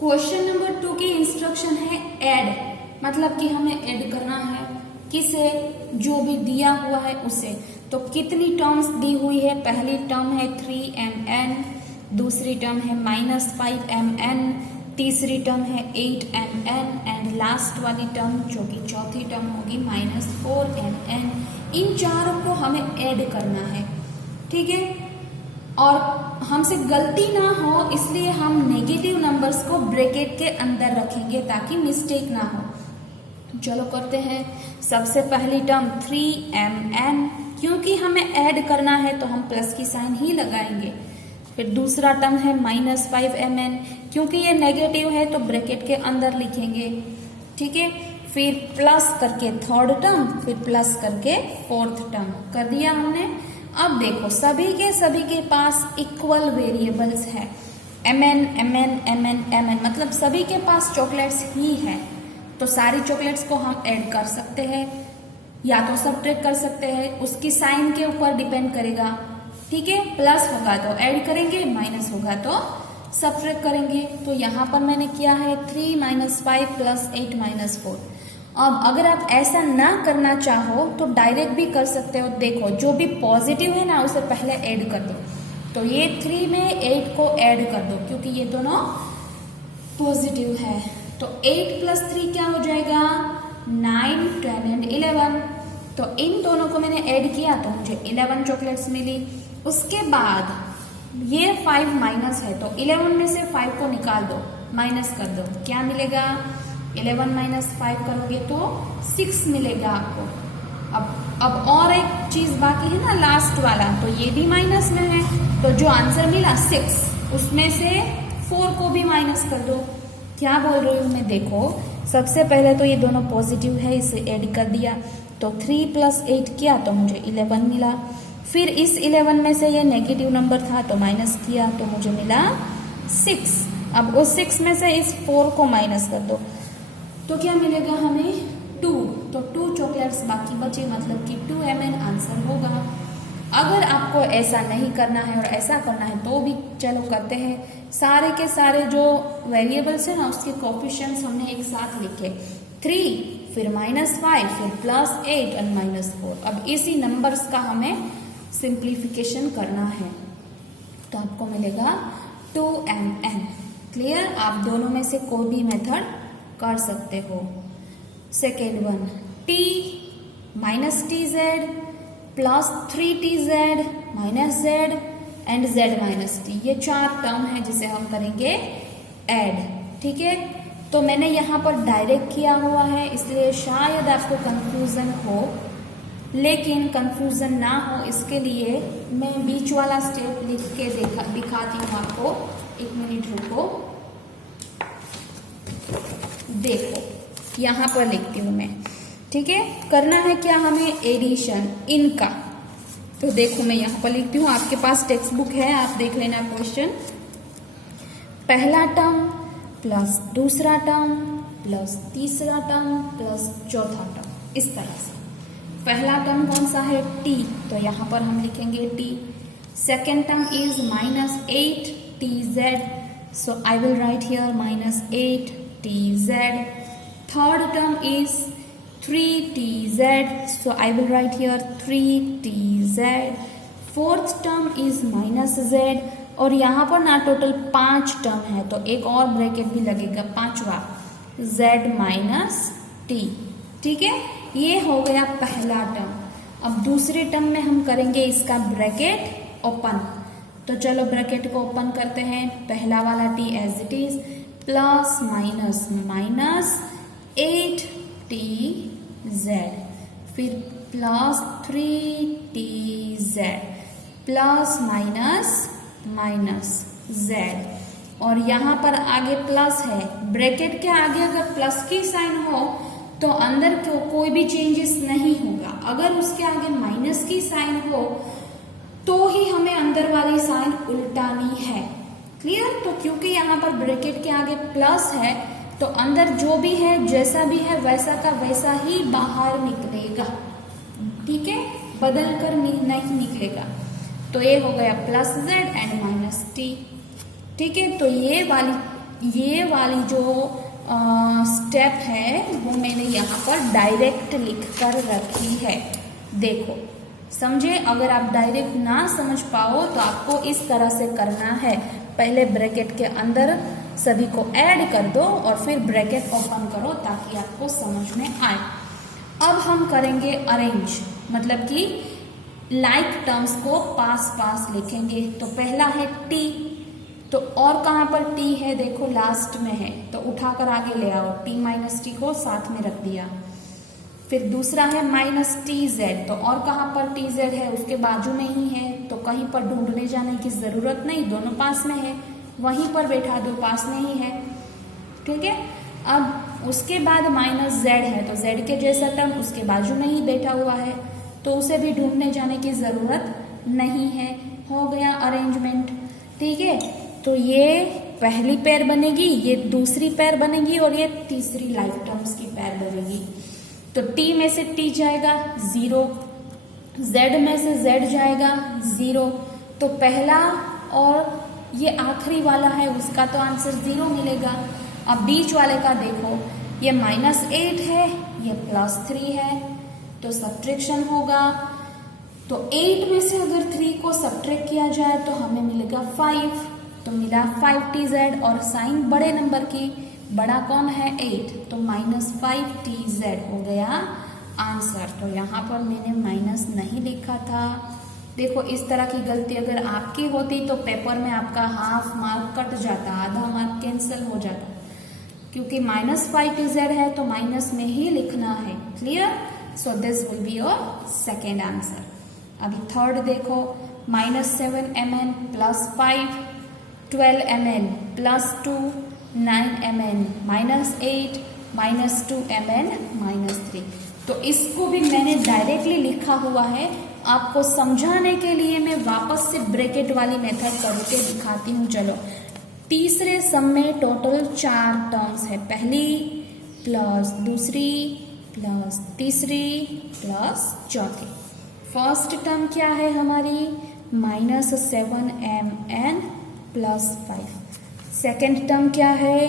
Question number 2 की instruction है add, मतलब कि हमें ऐड करना है किसे, जो भी दिया हुआ है उसे। तो कितनी टर्म्स दी हुई है, पहली टर्म है 3mn, दूसरी टर्म है -5mn, तीसरी टर्म है 8mn एंड लास्ट वाली टर्म जो कि चौथी टर्म होगी -4mn। इन चारों को हमें ऐड करना है, ठीक है। और हमसे गलती ना हो इसलिए हम नेगेटिव नंबर्स को ब्रैकेट के अंदर रखेंगे ताकि मिस्टेक ना हो। चलो करते हैं। सबसे पहली टर्म 3mn, क्योंकि हमें ऐड करना है तो हम प्लस की साइन ही लगाएंगे। फिर दूसरा टर्म है -5mn, क्योंकि ये नेगेटिव है तो ब्रैकेट के अंदर लिखेंगे, ठीक है। फिर प्लस करके थर्ड टर्म, फिर प्लस करके फोर्थ टर्म कर दिया हमने। अब देखो सभी के पास इक्वल वेरिएबल्स है, mn mn mn mn, मतलब सभी के पास चॉकलेट्स ही है। तो सारी चॉकलेट्स को हम ऐड कर सकते हैं या तो सब्ट्रैक्ट कर सकते हैं, उसकी साइन के ऊपर डिपेंड करेगा, ठीक है। प्लस होगा तो ऐड करेंगे, माइनस होगा तो सब्ट्रैक्ट करेंगे। तो यहाँ पर मैंने किया है 3 - 5 + 8 - 4। अब अगर आप ऐसा ना करना चाहो तो डायरेक्ट भी कर सकते हो। देखो जो भी पॉजिटिव है ना उसे पहले ऐड कर दो। तो ये 3 में 8 को ऐड कर दो क्योंकि ये दोनों पॉजिटिव है। तो 8 + 3 क्या हो जाएगा, 9 10 एंड 11। तो इन दोनों को मैंने ऐड किया तो मुझे 11 चॉकलेट्स मिली। उसके बाद ये 5 माइनस है तो 11 में से 5 को निकाल दो, माइनस कर दो, क्या मिलेगा, 11 - 5 करोगे तो 6 मिलेगा आपको। अब और एक चीज बाकी है ना, लास्ट वाला, तो ये भी माइनस में है। तो जो आंसर मिला 6, उसमें से 4 को भी माइनस कर दो। क्या बोल रही हूँ मैं, देखो सबसे पहले तो ये दोनों पॉजिटिव है, इसे ऐड कर दिया तो 3 + 8 किया तो मुझे 11 मिला। फिर इस 11 में से ये नेगेटिव नंबर था तो माइनस किया तो मुझे मिला 6। अब उस 6 में से इस 4 को माइनस कर दो तो क्या मिलेगा हमें, 2। तो 2 चॉकलेट्स बाकी बचे, मतलब कि 2mn आंसर होगा। अगर आपको ऐसा नहीं करना है और ऐसा करना है तो भी चलो करते हैं। सारे के सारे जो वेरिएबल्स है ना उसके कोफिशिएंट्स हमने एक साथ लिखे, 3 फिर -5 फिर +8 और -4। अब इसी नंबर्स का हमें सिंप्लीफिकेशन करना है तो आपको मिलेगा 2mn। क्लियर, आप दोनों में से कोई भी मेथड कर सकते हो। Second one, t - tz + 3tz - z and z - t, ये 4 टर्म है जिसे हम करेंगे ऐड, ठीक है। तो मैंने यहाँ पर डायरेक्ट किया हुआ है इसलिए शायद आपको कंफ्यूजन हो, लेकिन कंफ्यूजन ना हो इसके लिए मैं बीच वाला स्टेप लिख के दिखाती हूँ आपको। 1 मिनट रुको, देखो यहाँ पर लिखती हूँ मैं, ठीक है। करना है क्या हमें, एडिशन इनका। तो देखो मैं यहाँ पर लिखती हूँ, आपके पास टेक्स्ट बुक है, आप देख लेना क्वेश्चन। पहला टर्म प्लस दूसरा टर्म प्लस तीसरा टर्म प्लस चौथा टर्म, इस तरह से। पहला टर्म कौन सा है, t, तो यहाँ पर हम लिखेंगे t। Second term is -8tz, so I will write here -8tz। Third term is 3tz, so I will write here 3tz. Fourth term is -z, और यहाँ पर ना टोटल 5 टर्म है तो एक और ब्रैकेट भी लगेगा, 5वां z - t, ठीक है। ये हो गया पहला टर्म। अब दूसरे टर्म में हम करेंगे इसका ब्रैकेट ओपन। तो चलो ब्रैकेट को ओपन करते हैं। पहला वाला t as it is, plus minus minus 8tz, फिर plus 3tz, plus minus minus z, और यहाँ पर आगे प्लस है। ब्रैकेट के आगे अगर प्लस की साइन हो तो अंदर कोई भी चेंजेस नहीं होगा। अगर उसके आगे माइनस की साइन हो तो ही हमें अंदर वाली साइन उल्टानी है, क्लियर। तो क्योंकि यहाँ पर ब्रैकेट के आगे प्लस है तो अंदर जो भी है जैसा भी है वैसा का वैसा ही बाहर निकलेगा, ठीक है, बदल कर नहीं निकलेगा। तो ये हो गया +z एंड -t, ठीक है। तो ये वाली ये वाली जो स्टेप है वो मैंने यहाँ पर डायरेक्ट लिख कर रखी है। देखो समझे, अगर आप डायरेक्ट ना समझ पाओ तो आपको इस तरह से करना है। पहले ब्रैकेट के अंदर सभी को ऐड कर दो और फिर ब्रैकेट ओपन करो ताकि आपको समझ में आए। अब हम करेंगे अरेंज, मतलब कि लाइक टर्म्स को पास पास लिखेंगे। तो पहला है टी, तो और कहाँ पर टी है, देखो लास्ट में है, तो उठाकर आगे ले आओ, टी माइनस टी को साथ में रख दिया। फिर दूसरा है माइनस टी जेड, तो और कहाँ पर टी जेड है, उसके बाजू में ही है, तो कहीं पर ढूंढने जाने की जरूरत नहीं, दोनों पास में है, वहीं पर बैठा दो, पास में ही है। ठीक है, अब उसके बाद माइनस जेड है, तो जेड के जैसा टर्म उसके बाजू में ही बैठा हुआ है, तो उसे भी ढूंढने जाने की जरूरत नहीं है। हो गया अरेंजमेंट। ठीक है, तो ये पहली पेयर बनेगी, ये दूसरी पेयर बनेगी और ये तीसरी लाइफ टर्म्स की पेयर बनेगी। तो टी में से टी जाएगा 0, जेड में से जेड जाएगा 0, तो पहला और ये आखिरी वाला है उसका तो आंसर 0 मिलेगा। अब बीच वाले का देखो, ये -8 है, ये +3 है, तो सब्ट्रैक्शन होगा। तो 8 में से अगर 3 को सब्ट्रैक्ट किया जाए तो हमें मिलेगा 5, तो मिला 5tz और साइन बड़े नंबर की, बड़ा कौन है 8, तो -5tz हो गया आंसर। तो यहाँ पर मैंने माइनस नहीं लिखा था। देखो इस तरह की गलती अगर आपकी होती तो पेपर में आपका हाफ मार्क कट जाता, आधा मार्क कैंसिल हो जाता, क्योंकि -5tz है तो माइनस में ही लिखना है। Clear? So this will be your second answer. अभी थर्ड देखो, -7mn + 5, 12mn + 2, 9mn -8, -2mn -3। तो इसको भी मैंने डायरेक्टली लिखा हुआ है, आपको समझाने के लिए मैं वापस से ब्रैकेट वाली मेथड करके दिखाती हूँ। चलो, तीसरे सम में टोटल 4 टर्म्स है, पहली प्लस दूसरी प्लस तीसरी प्लस चौथी। फर्स्ट टर्म क्या है हमारी, -7mn + 5। सेकेंड टर्म क्या है,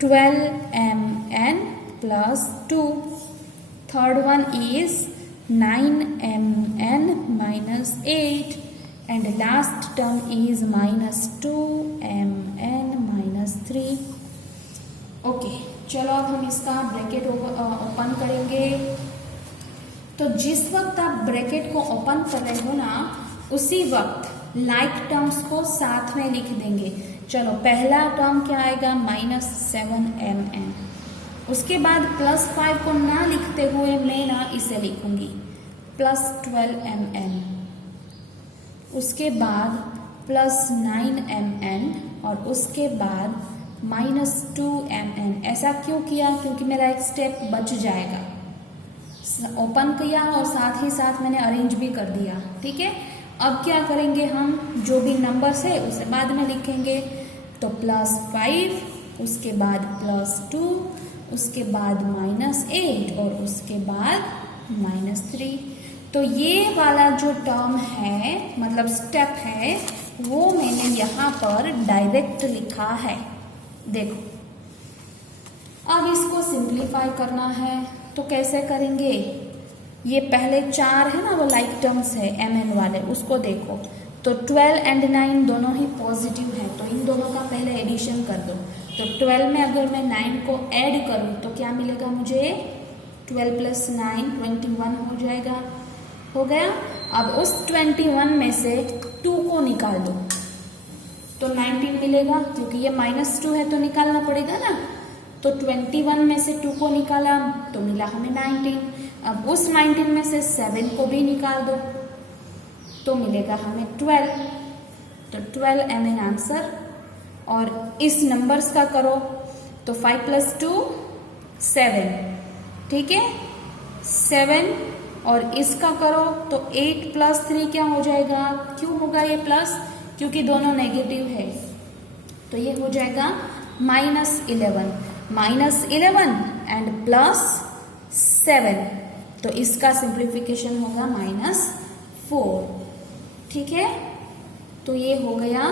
12mn + 2। Third one is 9mn -8 and last term is -2mn -3। Okay, चलो अब हम इसका ब्रैकेट ओपन करेंगे। तो जिस वक्त आप ब्रैकेट को ओपन कर रहे हो ना, उसी वक्त लाइक टर्म्स को साथ में लिख देंगे। चलो, पहला टर्म क्या आएगा, -7mn। उसके बाद +5 को ना लिखते हुए मैं ना इसे लिखूंगी +12mn। उसके बाद +9mn और उसके बाद -2mn। ऐसा क्यों किया, क्योंकि मेरा एक स्टेप बच जाएगा। ओपन किया और साथ ही साथ मैंने अरेंज भी कर दिया। ठीक है, अब क्या करेंगे हम, जो भी नंबर्स है उसे बाद में लिखेंगे। तो +5, उसके बाद +2, उसके बाद -8 और उसके बाद -3। तो ये वाला जो टर्म है, मतलब स्टेप है, वो मैंने यहाँ पर डायरेक्ट लिखा है। देखो, अब इसको सिंप्लीफाई करना है, तो कैसे करेंगे। ये पहले 4 है ना, वो लाइक टर्म्स है mn वाले, उसको देखो। तो 12 और 9 दोनों ही पॉजिटिव है, तो इन दोनों का पहले एडिशन कर दो। तो 12 में अगर मैं 9 को ऐड करूँ तो क्या मिलेगा मुझे, 12 + 9 21 हो जाएगा। हो गया। अब उस 21 में से 2 को निकाल दो तो 19 मिलेगा, क्योंकि ये -2 है तो निकालना पड़ेगा ना। तो 21 में से 2 को निकाला तो मिला हमें 19। अब उस 19 में से 7 को भी निकाल दो तो मिलेगा हमें 12। तो 12mn आंसर। और इस नंबर्स का करो तो 5 + 2 7, ठीक है 7। और इसका करो तो 8 + 3 क्या हो जाएगा, क्यों होगा ये प्लस, क्योंकि दोनों नेगेटिव है, तो ये हो जाएगा -11 एंड +7, तो इसका सिंप्लीफिकेशन होगा -4। ठीक है, तो ये हो गया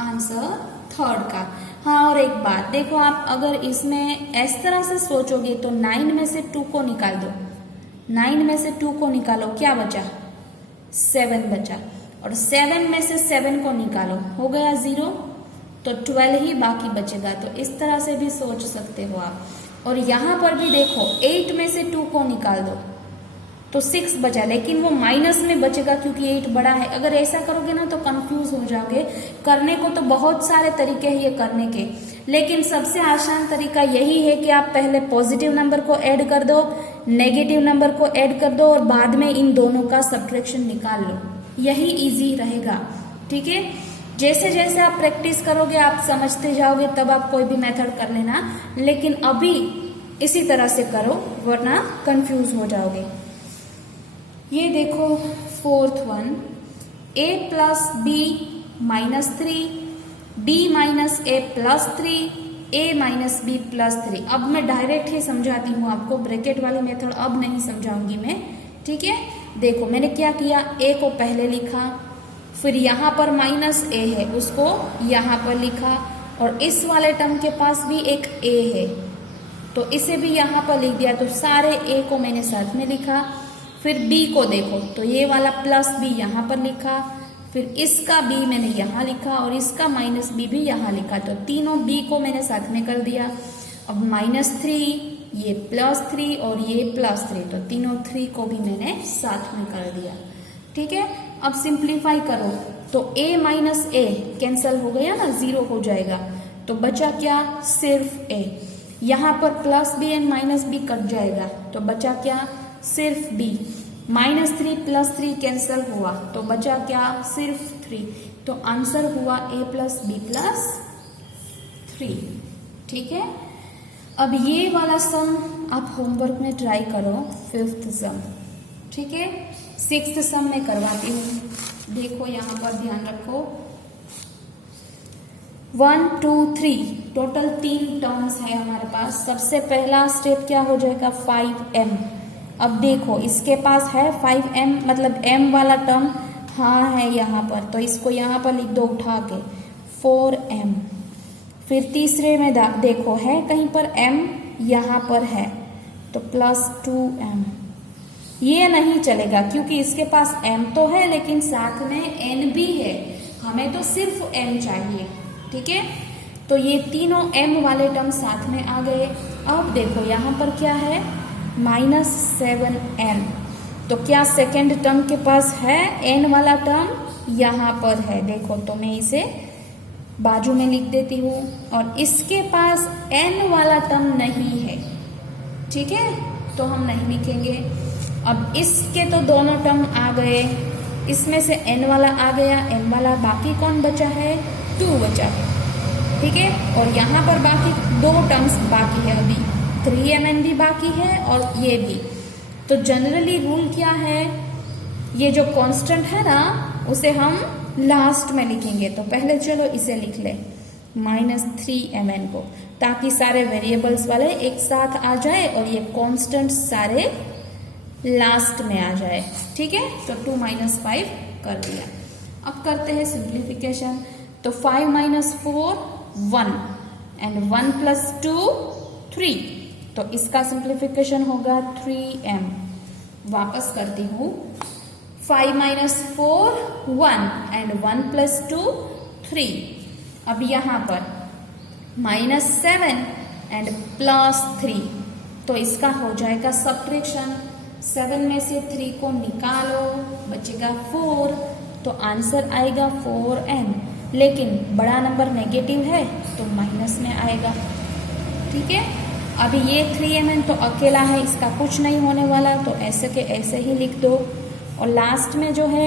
आंसर थर्ड का। हाँ, और एक बात देखो, आप अगर इसमें इस तरह से सोचोगे तो 9 में से 2 को निकाल दो, 9 में से 2 को निकालो, क्या बचा? 7 बचा, और 7 में से 7 को निकालो, हो गया 0, तो 12 ही बाकी बचेगा। तो इस तरह से भी सोच सकते हो आप। और यहाँ पर भी देखो 8 में से 2 को निकाल दो तो 6 बचा, लेकिन वो माइनस में बचेगा क्योंकि 8 बड़ा है। अगर ऐसा करोगे ना तो कंफ्यूज हो जाओगे। करने को तो बहुत सारे तरीके हैं ये करने के, लेकिन सबसे आसान तरीका यही है कि आप पहले पॉजिटिव नंबर को ऐड कर दो, नेगेटिव नंबर को ऐड कर दो, और बाद में इन दोनों का सब्ट्रैक्शन निकाल लो। यही इजी रहेगा, ठीक है। जैसे जैसे आप प्रैक्टिस करोगे आप समझते जाओगे, तब आप कोई भी मेथड कर लेना, लेकिन अभी इसी तरह से करो वरना कंफ्यूज हो जाओगे। ये देखो 4th one, a plus b minus 3, b minus a plus 3, a minus b plus 3। अब मैं डायरेक्ट ही समझाती हूँ आपको, ब्रैकेट वाली मेथड अब नहीं समझाऊंगी मैं, ठीक है। देखो मैंने क्या किया, a को पहले लिखा, फिर यहाँ पर माइनस a है उसको यहाँ पर लिखा, और इस वाले टर्म के पास भी एक a है तो इसे भी यहाँ पर लिख दिया। तो सारे a को मैंने साथ में लिखा। फिर b को देखो तो ये वाला प्लस b यहाँ पर लिखा, फिर इसका b मैंने यहाँ लिखा, और इसका माइनस b भी यहाँ लिखा। तो तीनों b को मैंने साथ में कर दिया। अब -3, ये +3 और ये +3, तो तीनों 3 को भी मैंने साथ में कर दिया, ठीक है। अब सिंप्लीफाई करो तो a माइनस a कैंसल हो गया ना, 0 हो जाएगा, तो बचा क्या? सिर्फ a। यहाँ पर plus b and minus b cut जाएगा, तो बचा क्या? सिर्फ b। -3 + 3 कैंसल हुआ, तो बचा क्या? सिर्फ 3। तो आंसर हुआ a + b + 3, ठीक है। अब ये वाला सम आप होमवर्क में ट्राई करो, 5th सम, ठीक है। 6th सम में करवाती हूँ। देखो यहाँ पर ध्यान रखो, 1 2 3 टोटल 3 टर्म्स है हमारे पास। सबसे पहला स्टेप क्या हो जाएगा? 5m। अब देखो इसके पास है 5m, मतलब m वाला टर्म हाँ है यहाँ पर, तो इसको यहाँ पर लिख दो उठा के, 4m। फिर तीसरे में देखो है कहीं पर m, यहाँ पर है, तो +2m। ये नहीं चलेगा क्योंकि इसके पास m तो है लेकिन साथ में n भी है, हमें तो सिर्फ m चाहिए, ठीक है। तो ये तीनों m वाले टर्म साथ में आ गए। अब देखो यहाँ पर क्या है? -7n। तो क्या सेकेंड टर्म के पास है n वाला टर्म? यहाँ पर है, देखो तो मैं इसे बाजू में लिख देती हूँ, और इसके पास n वाला टर्म नहीं है, ठीक है, तो हम नहीं लिखेंगे। अब इसके तो दोनों टर्म आ गए, इसमें से n वाला आ गया, m वाला, बाकी कौन बचा है? 2 बचा है, ठीक है। और यहाँ पर बाकी 2 टर्म्स बाकी है, अभी 3mn भी बाकी है और ये भी। तो जनरली रूल क्या है, ये जो कांस्टेंट है ना उसे हम लास्ट में लिखेंगे। तो पहले चलो इसे लिख ले, -3mn को, ताकि सारे वेरिएबल्स वाले एक साथ आ जाए और ये कांस्टेंट सारे लास्ट में आ जाए, ठीक है। तो 2 - 5 कर दिया। अब करते हैं सिंप्लीफिकेशन। तो 5 - 4 1 एंड 1 + 2 3, तो इसका सिंप्लीफिकेशन होगा 3m। वापस करती हूँ, 5 - 4 1 एंड 1 + 2 3। अब यहाँ पर -7 एंड +3, तो इसका हो जाएगा सब्ट्रैक्शन। 7 में से 3 को निकालो, बचेगा 4, तो आंसर आएगा 4n। लेकिन बड़ा नंबर नेगेटिव है तो माइनस में आएगा, ठीक है। अभी ये 3mn तो अकेला है, इसका कुछ नहीं होने वाला, तो ऐसे के ऐसे ही लिख दो। और लास्ट में जो है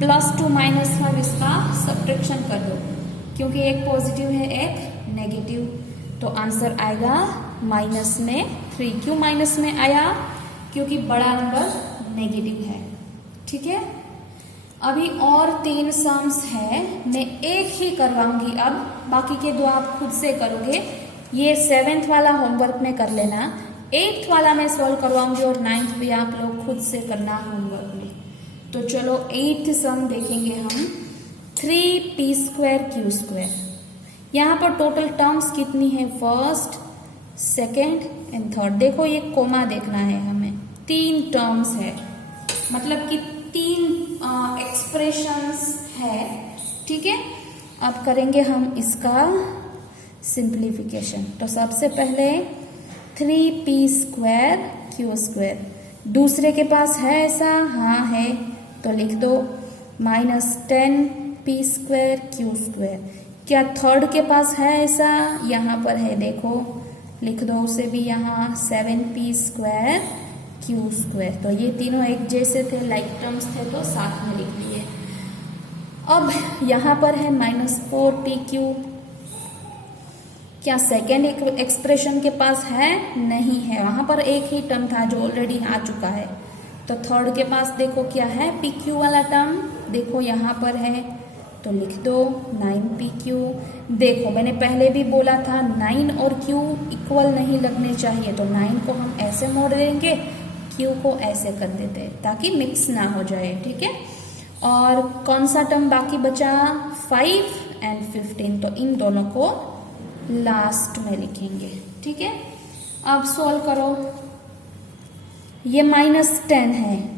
+2 - 5, इसका सब्ट्रैक्शन कर दो, क्योंकि एक पॉजिटिव है एक नेगेटिव, तो आंसर आएगा -3। क्यों माइनस में आया? क्योंकि बड़ा नंबर नेगेटिव है, ठीक है। अभी और 3 सम्स है, मैं एक ही करवाऊंगी अब, बाकी के 2 आप खुद से करोगे। ये 7th वाला होमवर्क में कर लेना, 8th वाला मैं सॉल्व करवाऊंगी, और 9th भी आप लोग खुद से करना होमवर्क में। तो चलो 8th सम देखेंगे हम, 3p² q²। यहाँ पर टोटल टर्म्स कितनी है, फर्स्ट, सेकेंड एंड थर्ड। देखो ये कोमा देखना है हमें, 3 टर्म्स है, मतलब कि 3 एक्सप्रेशंस है, ठीक है। अब करेंगे हम इसका सिंप्लीफिकेशन। तो सबसे पहले 3p² q², दूसरे के पास है ऐसा, हाँ है, तो लिख दो -10p² q²। क्या थर्ड के पास है ऐसा, यहाँ पर है, देखो लिख दो उसे भी यहाँ 7p² q²। तो ये तीनों एक जैसे थे, लाइक टर्म्स थे, तो साथ में लिख लिए। अब यहाँ पर है -4p³। क्या सेकेंड एक्सप्रेशन के पास है, नहीं है, वहां पर एक ही टर्म था जो ऑलरेडी आ चुका है। तो थर्ड के पास देखो क्या है, pq वाला टर्म, देखो यहाँ पर है, तो लिख दो 9pq। देखो मैंने पहले भी बोला था 9 और q इक्वल नहीं लगने चाहिए, तो 9 को हम ऐसे मोड़ देंगे, q को ऐसे कर देते हैं ताकि मिक्स ना हो जाए, ठीक है। और कौन सा टर्म बाकी बचा, 5 एंड 15, तो इन दोनों को लास्ट में लिखेंगे, ठीक है। अब सॉल्व करो, ये -10 है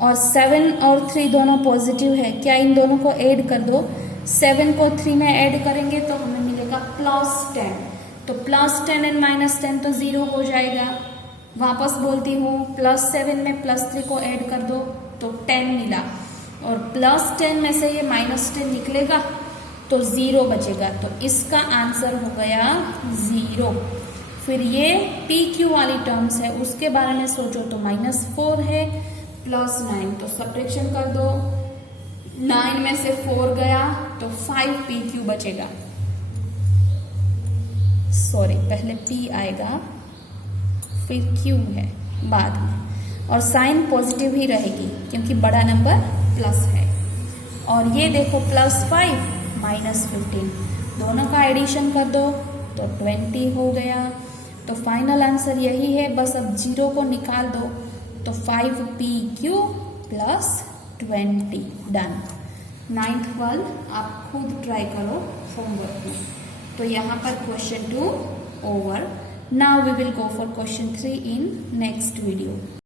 और 7 और 3 दोनों पॉजिटिव है, क्या इन दोनों को ऐड कर दो, 7 को 3 में ऐड करेंगे तो हमें मिलेगा +10, तो +10 एंड -10 तो 0 हो जाएगा। वापस बोलती हूँ, +7 में +3 को ऐड कर दो तो 10 मिला, और +10 में से ये -10 निकलेगा तो 0 बचेगा, तो इसका आंसर हो गया 0। फिर ये pq वाली टर्म्स है, उसके बारे में सोचो, तो -4 है +9, तो सब्ट्रैक्शन कर दो, 9 में से 4 गया तो 5pq बचेगा। सॉरी, पहले p आएगा फिर q है बाद में, और साइन पॉजिटिव ही रहेगी क्योंकि बड़ा नंबर प्लस है। और ये देखो +5 -15, दोनों का एडिशन कर दो तो 20 हो गया। तो फाइनल आंसर यही है, बस अब 0 को निकाल दो, तो 5pq + 20, डन। 9th वाल आप खुद ट्राई करो होमवर्क में। तो यहाँ पर question 2 over. Now we will go for question 3 in next video.